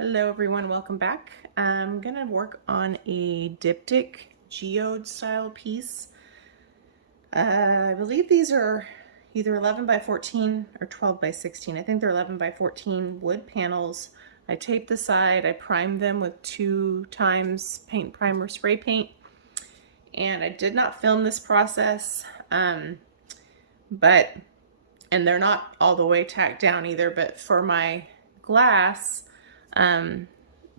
Hello everyone, welcome back. I'm gonna work on a diptych geode style piece. I believe these are either 11 by 14 or 12 by 16. I think they're 11 by 14 wood panels. I taped the side, I primed them with 2 times paint primer spray paint, and I did not film this process, and they're not all the way tacked down either, but for my glass,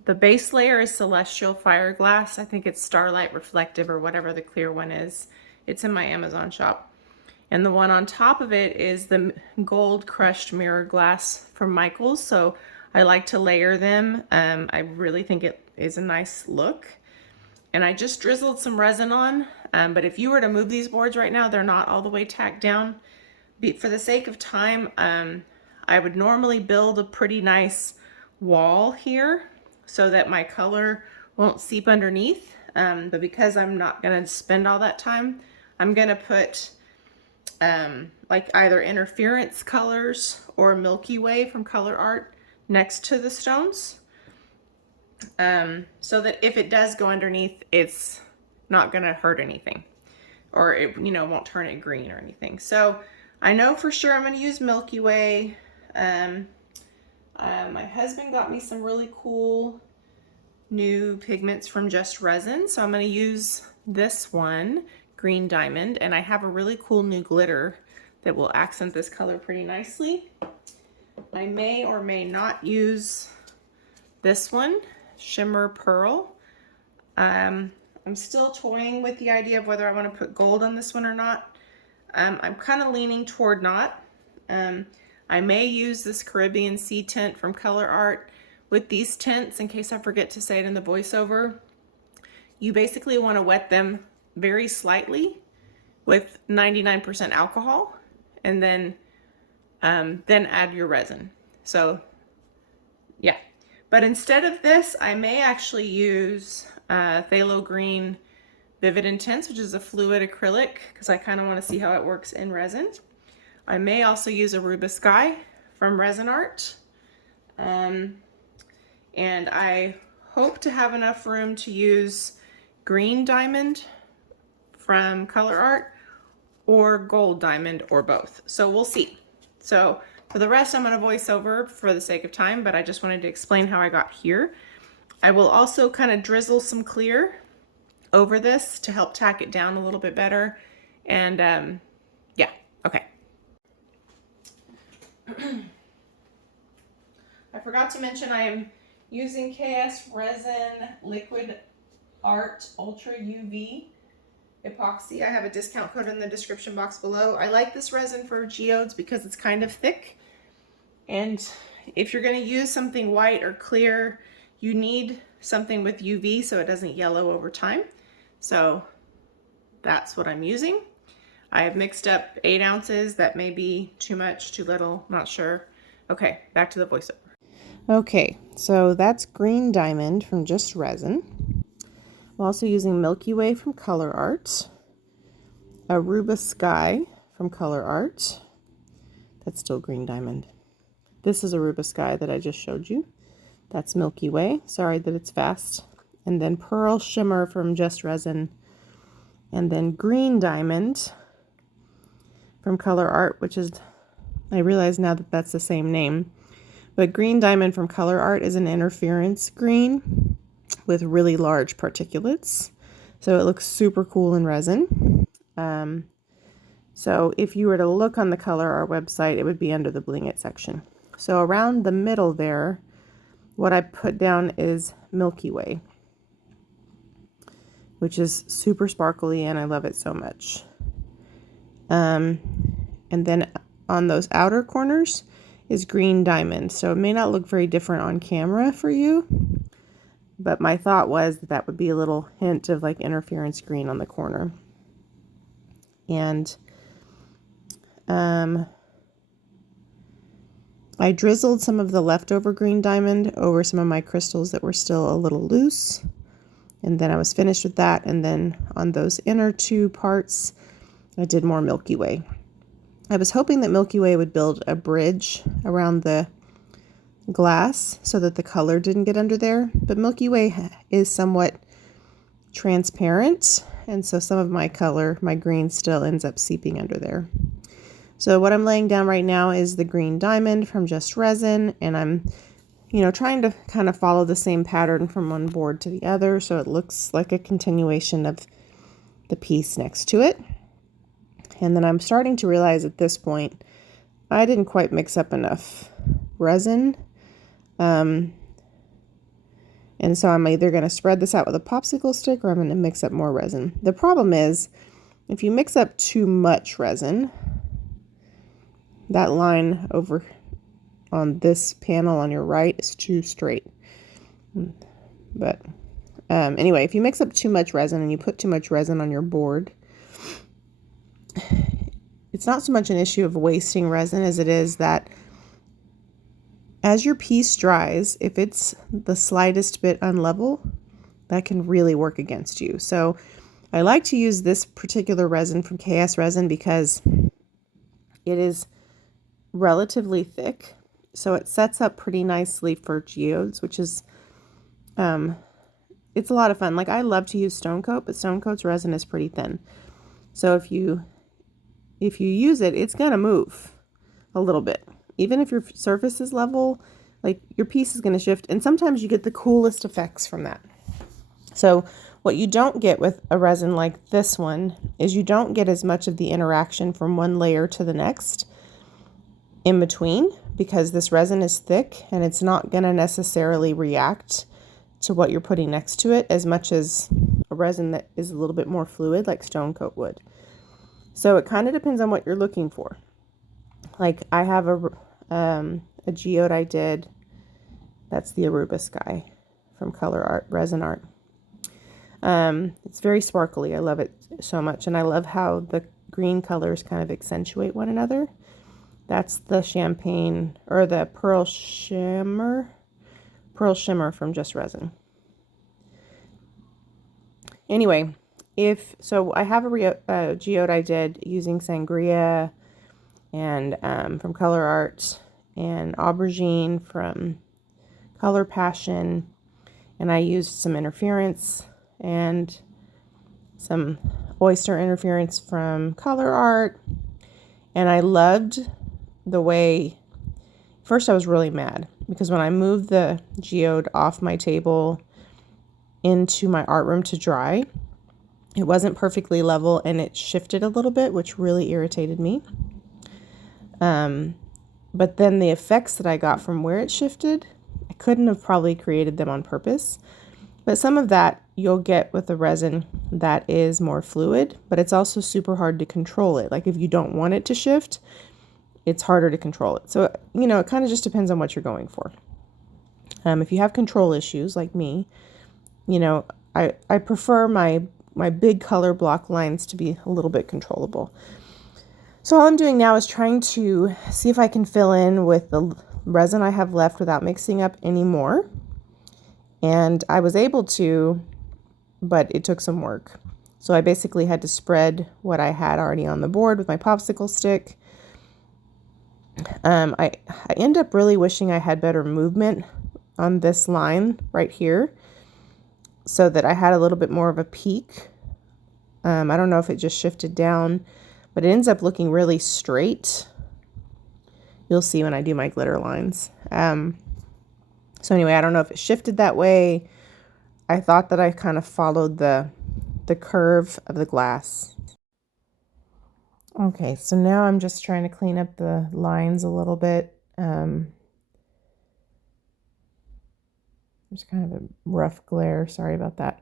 the base layer is Celestial Fire Glass. I think it's Starlight Reflective or whatever the clear one is. It's in my Amazon shop. And the one on top of it is the gold crushed mirror glass from Michaels. So I like to layer them. I really think it is a nice look. And I just drizzled some resin on. But if you were to move these boards right now, they're not all the way tacked down. For the sake of time, I would normally build a pretty nice wall here so that my color won't seep underneath, but because I'm not going to spend all that time, I'm going to put like either interference colors or Milky Way from Colourarte next to the stones, so that if it does go underneath, it's not going to hurt anything, or it won't turn it green or anything. So I know for sure I'm going to use Milky Way. My husband got me some really cool new pigments from Just Resin, so I'm going to use this one, Green Diamond, and I have a really cool new glitter that will accent this color pretty nicely. I may or may not use this one, Shimmer Pearl. I'm still toying with the idea of whether I want to put gold on this one or not. I'm kind of leaning toward not. I may use this Caribbean Sea tint from Colourarte. With these tints, in case I forget to say it in the voiceover, you basically want to wet them very slightly with 99% alcohol, and then add your resin. So yeah, but instead of this, I may actually use Phthalo Green Vivid Intense, which is a fluid acrylic, because I kind of want to see how it works in resin. I may also use Aruba Sky from Rezinarte. And I hope to have enough room to use Green Diamond from Colourarte or Gold Diamond, or both. So we'll see. So for the rest, I'm going to voice over for the sake of time, but I just wanted to explain how I got here. I will also kind of drizzle some clear over this to help tack it down a little bit better. And yeah, okay. I forgot to mention I am using KS Resin Liquid Art Ultra UV epoxy. I have a discount code in the description box below. I like this resin for geodes because it's kind of thick, and if you're going to use something white or clear, you need something with UV so it doesn't yellow over time. So that's what I'm using. I have mixed up 8 ounces. That may be too much, too little, not sure. Okay, back to the voiceover. Okay, so that's Green Diamond from Just Resin. I'm also using Milky Way from Colourarte, Aruba Sky from Colourarte. That's still Green Diamond. This is Aruba Sky that I just showed you. That's Milky Way. Sorry that it's fast. And then Pearl Shimmer from Just Resin. And then Green Diamond from Colourarte, which is, I realize now that that's the same name, but Green Diamond from Colourarte is an interference green with really large particulates, so it looks super cool in resin. So if you were to look on the Colourarte website, it would be under the Bling It section. So around the middle there, what I put down is Milky Way, which is super sparkly and I love it so much. And then on those outer corners is Green Diamond. So it may not look very different on camera for you, but my thought was that would be a little hint of like interference green on the corner. And I drizzled some of the leftover Green Diamond over some of my crystals that were still a little loose. And then I was finished with that. And then on those inner 2 parts, I did more Milky Way. I was hoping that Milky Way would build a bridge around the glass so that the color didn't get under there. But Milky Way is somewhat transparent, and so some of my color, my green, still ends up seeping under there. So what I'm laying down right now is the green diamond from Just Resin, and I'm, trying to kind of follow the same pattern from one board to the other so it looks like a continuation of the piece next to it. And then I'm starting to realize at this point I didn't quite mix up enough resin. And so I'm either going to spread this out with a popsicle stick or I'm going to mix up more resin. The problem is if you mix up too much resin, that line over on this panel on your right is too straight. But anyway, if you mix up too much resin and you put too much resin on your board, it's not so much an issue of wasting resin as it is that as your piece dries, if it's the slightest bit unlevel, that can really work against you. So I like to use this particular resin from KS Resin because it is relatively thick. So it sets up pretty nicely for geodes, which is, it's a lot of fun. Like I love to use Stone Coat, but Stone Coat's resin is pretty thin. So if you use it, it's going to move a little bit. Even if your surface is level, like your piece is going to shift. And sometimes you get the coolest effects from that. So what you don't get with a resin like this one is you don't get as much of the interaction from one layer to the next in between, because this resin is thick and it's not going to necessarily react to what you're putting next to it as much as a resin that is a little bit more fluid like Stone Coat would. So it kind of depends on what you're looking for. Like I have a geode I did, that's the Aruba Sky from Rezinarte. It's very sparkly. I love it so much, and I love how the green colors kind of accentuate one another. That's the champagne or the pearl shimmer from Just Resin. Anyway, so I have a geode I did using sangria and from Colourarte and aubergine from Color Passion, and I used some interference and some oyster interference from Colourarte, and I loved the way, first I was really mad because when I moved the geode off my table into my art room to dry, it wasn't perfectly level and it shifted a little bit, which really irritated me. But then the effects that I got from where it shifted, I couldn't have probably created them on purpose. But some of that you'll get with the resin that is more fluid, but it's also super hard to control it. Like if you don't want it to shift, it's harder to control it. So, it kind of just depends on what you're going for. If you have control issues like me, I prefer my big color block lines to be a little bit controllable. So all I'm doing now is trying to see if I can fill in with the resin I have left without mixing up any more. And I was able to, but it took some work. So I basically had to spread what I had already on the board with my popsicle stick. I end up really wishing I had better movement on this line right here so that I had a little bit more of a peak. I don't know if it just shifted down, but it ends up looking really straight. You'll see when I do my glitter lines. So anyway, I don't know if it shifted that way. I thought that I kind of followed the curve of the glass. Okay, so now I'm just trying to clean up the lines a little bit. There's kind of a rough glare, sorry about that.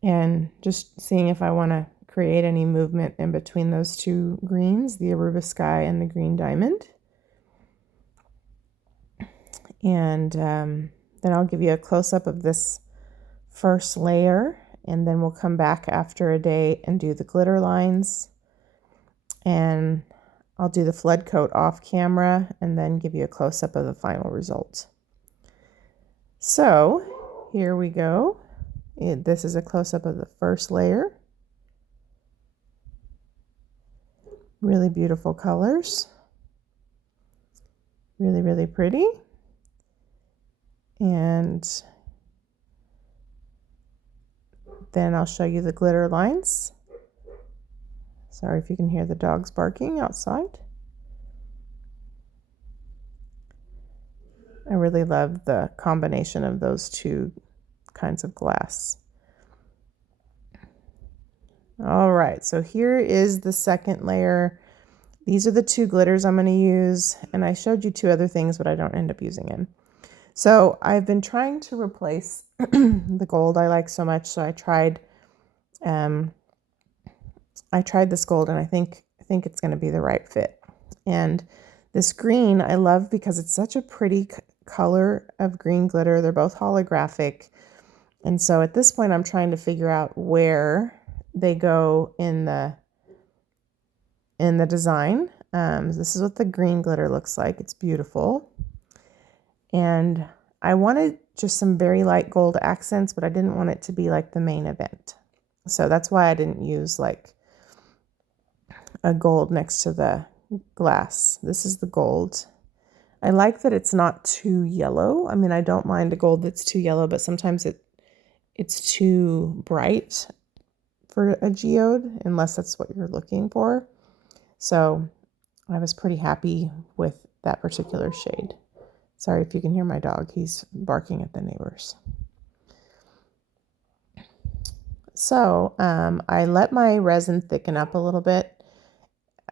And just seeing if I want to create any movement in between those two greens, the Aruba Sky and the green diamond. And then I'll give you a close-up of this first layer, and then we'll come back after a day and do the glitter lines. And I'll do the flood coat off camera and then give you a close-up of the final result. So here we go. This is a close-up of the first layer. Really beautiful colors. Really, really pretty. And then I'll show you the glitter lines. Sorry if you can hear the dogs barking outside. I really love the combination of those two kinds of glass. All right, so here is the second layer. These are the two glitters I'm going to use, and I showed you two other things, but I don't end up using them. So I've been trying to replace the gold I like so much, so I tried this gold, and I think it's going to be the right fit. And this green I love because it's such a pretty color of green glitter. They're both holographic. And so at this point, I'm trying to figure out where they go in the design. This is what the green glitter looks like. It's beautiful. And I wanted just some very light gold accents, but I didn't want it to be like the main event. So that's why I didn't use like a gold next to the glass. This is the gold. I like that it's not too yellow. I mean, I don't mind a gold that's too yellow, but sometimes it's too bright for a geode, unless that's what you're looking for. So I was pretty happy with that particular shade. Sorry if you can hear my dog. He's barking at the neighbors. So I let my resin thicken up a little bit,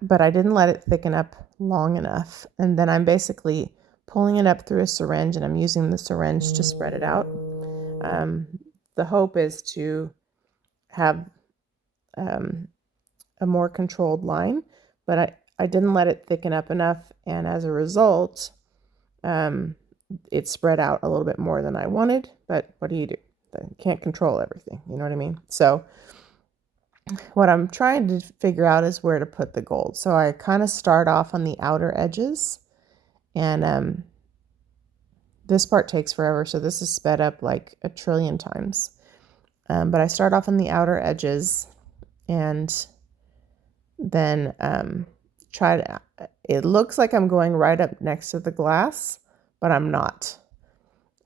but I didn't let it thicken up long enough. And then I'm basically pulling it up through a syringe, and I'm using the syringe to spread it out. The hope is to have a more controlled line, but I didn't let it thicken up enough, and as a result, it spread out a little bit more than I wanted. But what do? You can't control everything, you know what I mean? So what I'm trying to figure out is where to put the gold. So I kind of start off on the outer edges, and this part takes forever, so this is sped up like a trillion times. But I start off on the outer edges, and then it looks like I'm going right up next to the glass, but I'm not.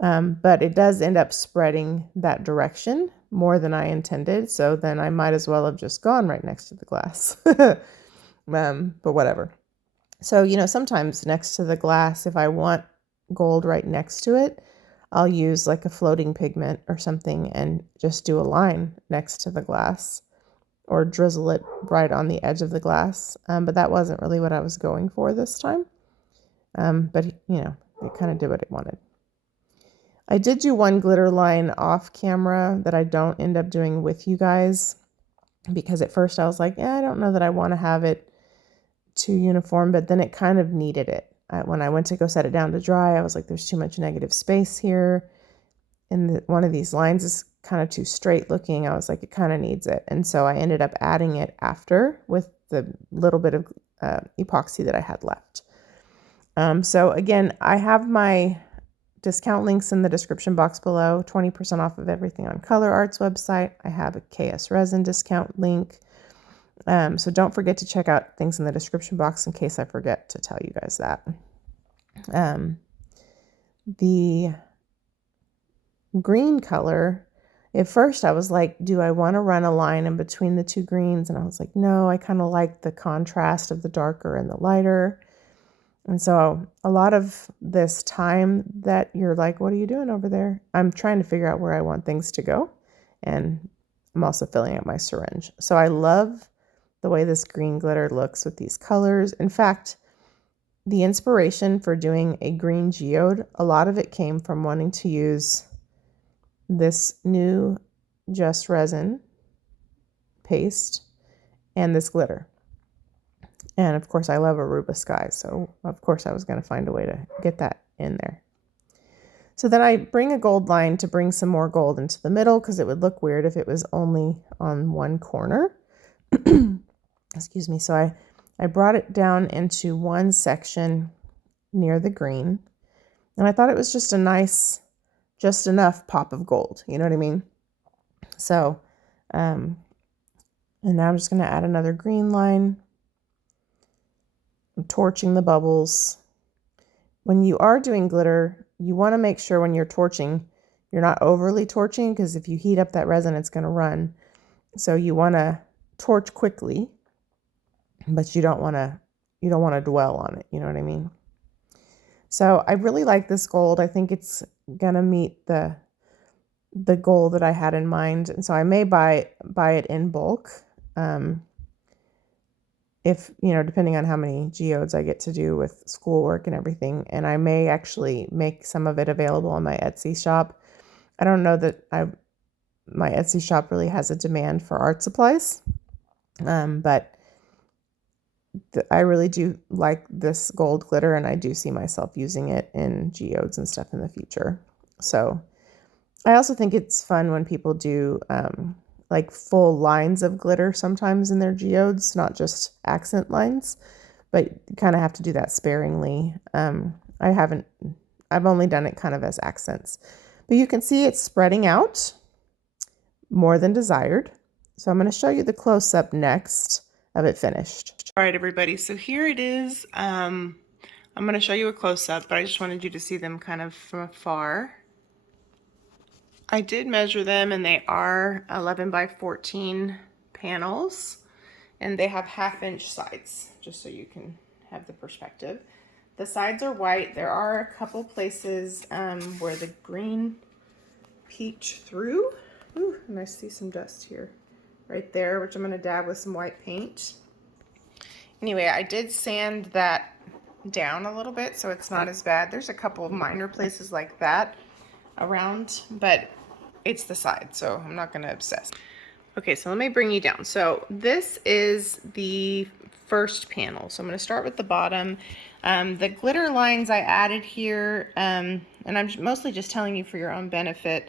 But it does end up spreading that direction more than I intended, so then I might as well have just gone right next to the glass. But whatever. So, sometimes next to the glass, if I want gold right next to it, I'll use like a floating pigment or something and just do a line next to the glass, or drizzle it right on the edge of the glass. But that wasn't really what I was going for this time. But it kind of did what it wanted. I did do one glitter line off camera that I don't end up doing with you guys, because at first I was like, I don't know that I want to have it too uniform, but then it kind of needed it. When I went to go set it down to dry, I was like, there's too much negative space here. And one of these lines is kind of too straight looking. I was like, it kind of needs it. And so I ended up adding it after with the little bit of epoxy that I had left. So again, I have my discount links in the description box below, 20% off of everything on Colourarte's website. I have a KS Resin discount link. So don't forget to check out things in the description box in case I forget to tell you guys that. The green color, at first I was like, do I want to run a line in between the two greens? And I was like, no, I kind of like the contrast of the darker and the lighter. And so a lot of this time that you're like, what are you doing over there? I'm trying to figure out where I want things to go. And I'm also filling up my syringe. So I love the way this green glitter looks with these colors. In fact, the inspiration for doing a green geode, a lot of it came from wanting to use this new Just Resin paste and this glitter. And of course, I love Aruba Sky, so of course I was going to find a way to get that in there. So then I bring a gold line to bring some more gold into the middle, because it would look weird if it was only on one corner. Excuse me. So I brought it down into one section near the green, and I thought it was just a nice, just enough pop of gold. You know what I mean? So, and now I'm just going to add another green line. I'm torching the bubbles. When you are doing glitter, you want to make sure when you're torching, you're not overly torching, because if you heat up that resin, it's going to run. So you want to torch quickly, but you don't want to dwell on it. You know what I mean? So I really like this gold. I think it's going to meet the goal that I had in mind. And so I may buy it in bulk. If, depending on how many geodes I get to do with schoolwork and everything. And I may actually make some of it available on my Etsy shop. I don't know that my Etsy shop really has a demand for art supplies. But I really do like this gold glitter, and I do see myself using it in geodes and stuff in the future. So I also think it's fun when people do like full lines of glitter sometimes in their geodes, not just accent lines, but you kind of have to do that sparingly. I've only done it kind of as accents, but you can see it's spreading out more than desired. So I'm going to show you the close-up next of it finished. All right, everybody, so here it is. I'm going to show you a close-up, but I just wanted you to see them kind of from afar. I did measure them, and they are 11 by 14 panels, and they have 1/2 inch sides, just so you can have the perspective. The sides are white. There are a couple places where the green peeked through. Ooh, and I see some dust here, right there, which I'm going to dab with some white paint. Anyway, I did sand that down a little bit, so it's not as bad. There's a couple of minor places like that around, but it's the side, so I'm not going to obsess. Okay, so let me bring you down. So this is the first panel. So I'm going to start with the bottom. The glitter lines I added here, and I'm mostly just telling you for your own benefit.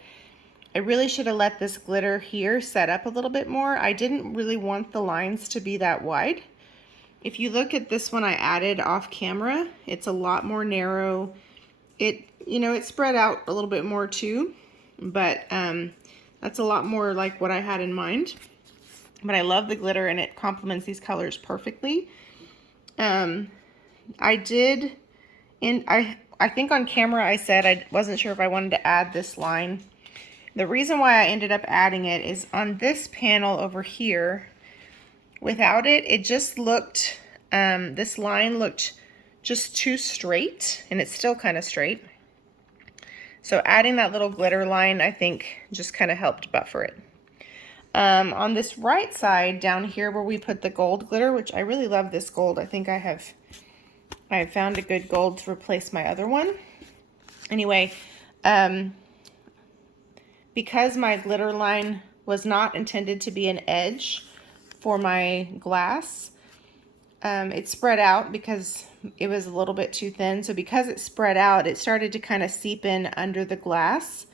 I really should have let this glitter here set up a little bit more. I didn't really want the lines to be that wide. If you look at this one I added off camera, it's a lot more narrow. It spread out a little bit more too, but that's a lot more like what I had in mind. But I love the glitter, and it complements these colors perfectly. I think on camera I said I wasn't sure if I wanted to add this line. The reason why I ended up adding it is on this panel over here, without it, it just looked, this line looked just too straight, and it's still kind of straight. So adding that little glitter line, I think, just kind of helped buffer it. On this right side down here where we put the gold glitter, which I really love this gold. I think I have found a good gold to replace my other one. Anyway, because my glitter line was not intended to be an edge for my glass, it spread out because it was a little bit too thin. So because it spread out, it started to kind of seep in under the glass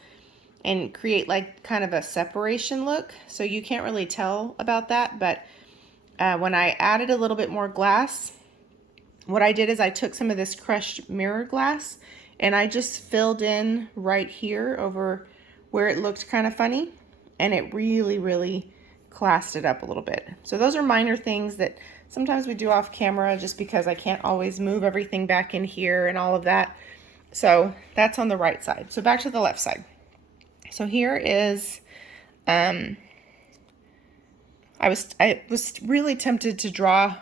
and create like kind of a separation look. So you can't really tell about that, but when I added a little bit more glass, what I did is I took some of this crushed mirror glass and I just filled in right here over where it looked kind of funny, and it really, really classed it up a little bit. So those are minor things that sometimes we do off camera just because I can't always move everything back in here and all of that. So that's on the right side. So back to the left side. So here is, I was really tempted to draw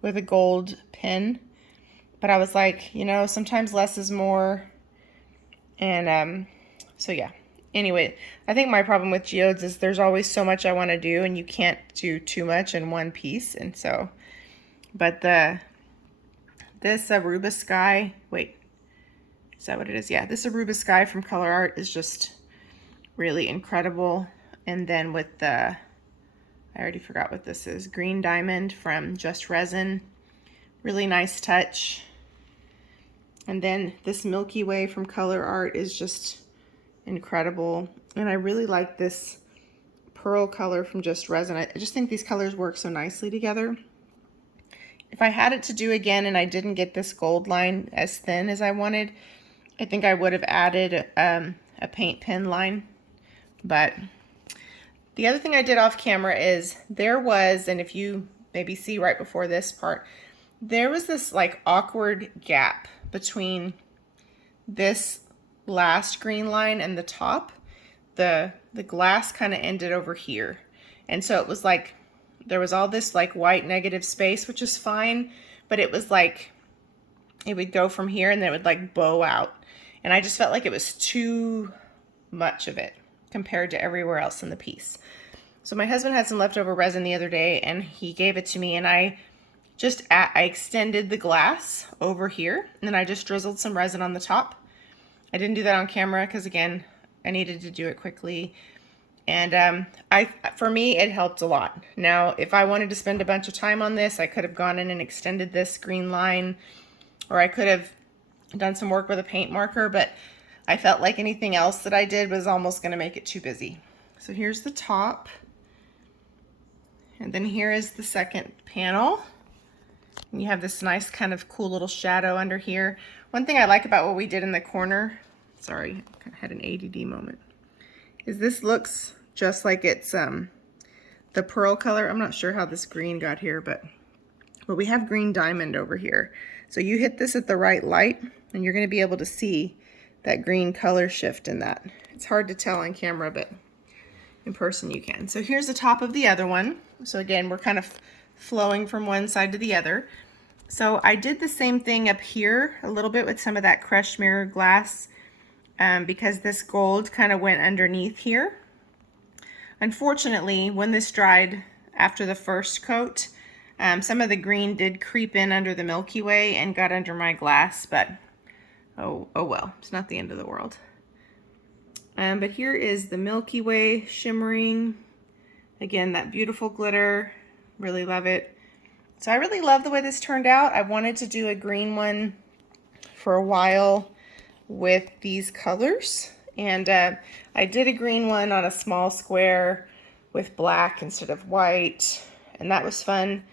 with a gold pen, but I was like, sometimes less is more. And so yeah. Anyway, I think my problem with geodes is there's always so much I want to do, and you can't do too much in one piece. And so, but this Aruba sky, wait, is that what it is? Yeah, this Aruba sky from Colourarte is just really incredible. And then with the, I already forgot what this is, green diamond from Just Resin, really nice touch. And then this Milky Way from Colourarte is just incredible. And I really like this pearl color from Just Resin. I just think these colors work so nicely together. If I had it to do again and I didn't get this gold line as thin as I wanted, I think I would have added a paint pen line. But the other thing I did off camera is there was, and if you maybe see right before this part, there was this like awkward gap between this last green line and the top, the glass kind of ended over here. And so it was like, there was all this like white negative space, which is fine, but it was like, it would go from here and then it would like bow out. And I just felt like it was too much of it compared to everywhere else in the piece. So my husband had some leftover resin the other day and he gave it to me, and I extended the glass over here, and then I just drizzled some resin on the top. I didn't do that on camera because, again, I needed to do it quickly. And for me, it helped a lot. Now, if I wanted to spend a bunch of time on this, I could have gone in and extended this green line, or I could have done some work with a paint marker, but I felt like anything else that I did was almost going to make it too busy. So here's the top. And then here is the second panel. And you have this nice kind of cool little shadow under here. One thing I like about what we did in the corner, sorry, I kind of had an ADD moment, is this looks just like it's the pearl color. I'm not sure how this green got here, but we have green diamond over here. So you hit this at the right light and you're going to be able to see that green color shift in that. It's hard to tell on camera, but in person you can. So here's the top of the other one. So again, we're kind of flowing from one side to the other. So I did the same thing up here a little bit with some of that crushed mirror glass because this gold kind of went underneath here. Unfortunately, when this dried after the first coat, some of the green did creep in under the Milky Way and got under my glass, but oh well, it's not the end of the world. But here is the Milky Way shimmering. Again, that beautiful glitter, really love it. So I really love the way this turned out. I wanted to do a green one for a while with these colors. And I did a green one on a small square with black instead of white. And that was fun.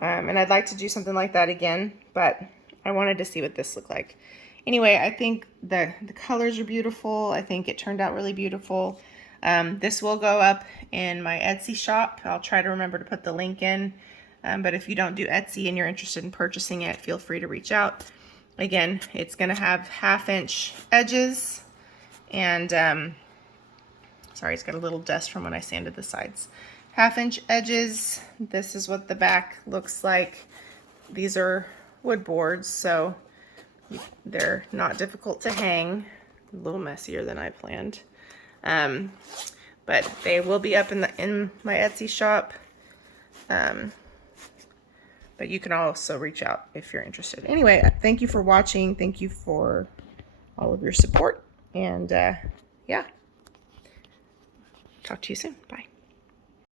And I'd like to do something like that again, but I wanted to see what this looked like. Anyway, I think the colors are beautiful. I think it turned out really beautiful. This will go up in my Etsy shop. I'll try to remember to put the link in. But if you don't do Etsy and you're interested in purchasing it, feel free to reach out. Again, it's going to have 1/2-inch edges. And, sorry, it's got a little dust from when I sanded the sides. 1/2-inch edges. This is what the back looks like. These are wood boards, so they're not difficult to hang. A little messier than I planned. But they will be up in my Etsy shop. But you can also reach out if you're interested. Anyway, thank you for watching. Thank you for all of your support. And yeah, talk to you soon. Bye.